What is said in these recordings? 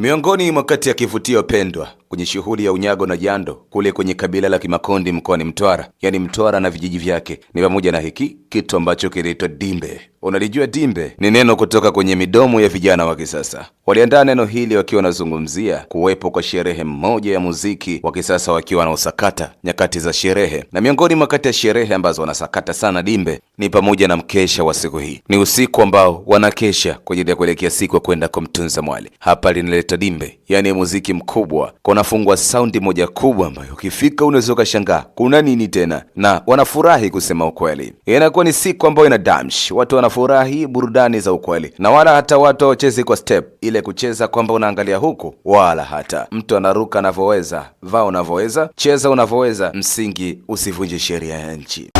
Miongoni mwa kati ya kivutio pendwa kwenye shughuli ya unyago na jando kule kwenye kabila la Kimakonde mkoani Mtwara, yani Mtwara na vijiji vyake, ni pamoja na hiki kitu ambacho kinaitwa dimbe. Unalijua dimbe? Ni neno kutoka kwenye midomo ya vijana wa kisasa. Waliandaa neno hili wakiwa wanazungumzia kuwepo kwa sherehe moja ya muziki wa kisasa wakiwa wanaosakata nyakati za sherehe. Na miongoni mwa kati ya sherehe ambazo wanasakata sana dimbe ni pamoja na mkesha wa siku hii. Ni usiku ambao wanakesha kwa ajili ya kuelekea siku ya kwenda kumtunza mwali. Hapa linaleta dimbe, yani muziki mkubwa. Kunafungwa saundi moja kubwa ambayo ukifika unaweza ukashangaa kuna nini tena, na wanafurahi kusema ukweli. Inakuwa ni siku ambayo ina damsh, watu wanafurahi burudani za ukweli, na wala hata watu wachezi kwa step ile kucheza kwamba unaangalia huku, wala hata mtu anaruka anavyoweza, vaa unavyoweza, cheza unavyoweza, msingi usivunje sheria ya nchi.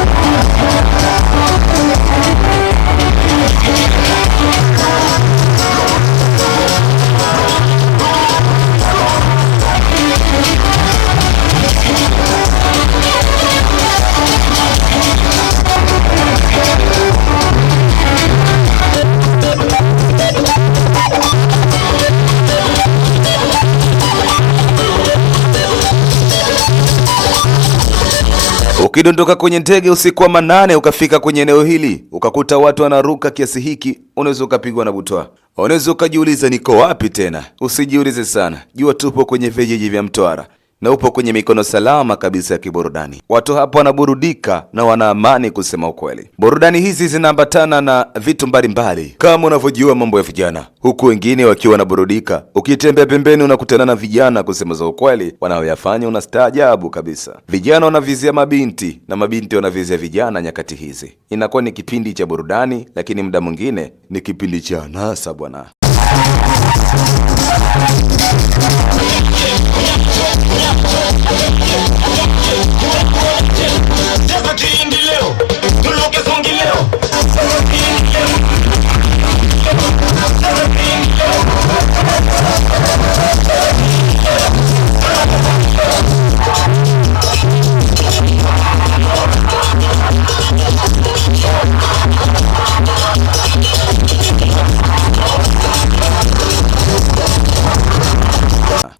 Ukidondoka kwenye ndege usiku wa manane ukafika kwenye eneo hili ukakuta watu wanaruka kiasi hiki, unaweza ukapigwa na butwaa. Unaweza ukajiuliza niko wapi tena? Usijiulize sana, jua tupo kwenye vijiji vya Mtwara na upo kwenye mikono salama kabisa ya kiburudani. Watu hapo wanaburudika na wana amani kusema ukweli. Burudani hizi zinaambatana na vitu mbalimbali kama unavyojua mambo ya vijana, huku wengine wakiwa wanaburudika. Ukitembea pembeni unakutana na vijana, kusema za ukweli, wanaoyafanya unastaajabu kabisa. Vijana wanavizia mabinti na mabinti wanavizia vijana. Nyakati hizi inakuwa ni kipindi cha burudani, lakini muda mwingine ni kipindi cha anasa bwana.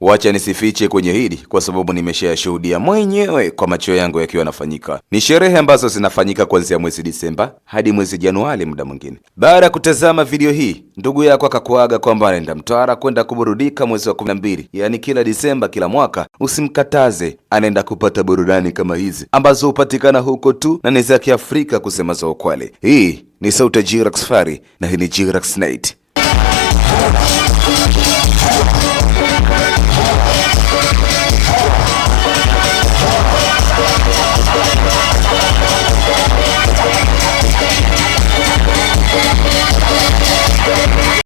Wacha nisifiche kwenye hili kwa sababu nimeshayashuhudia mwenyewe kwa macho yangu yakiwa yanafanyika. Ni sherehe ambazo zinafanyika kuanzia mwezi Disemba hadi mwezi Januari muda mwingine. Baada ya kutazama video hii, ndugu yako akakuaga kwamba anaenda Mtwara kwenda kuburudika mwezi wa 12, yani kila Disemba kila mwaka, usimkataze, anaenda kupata burudani kama hizi ambazo hupatikana huko tu na ni za Kiafrika kusema za ukweli. Hii ni sauti ya Jirax Fari na hii ni Jirax Night.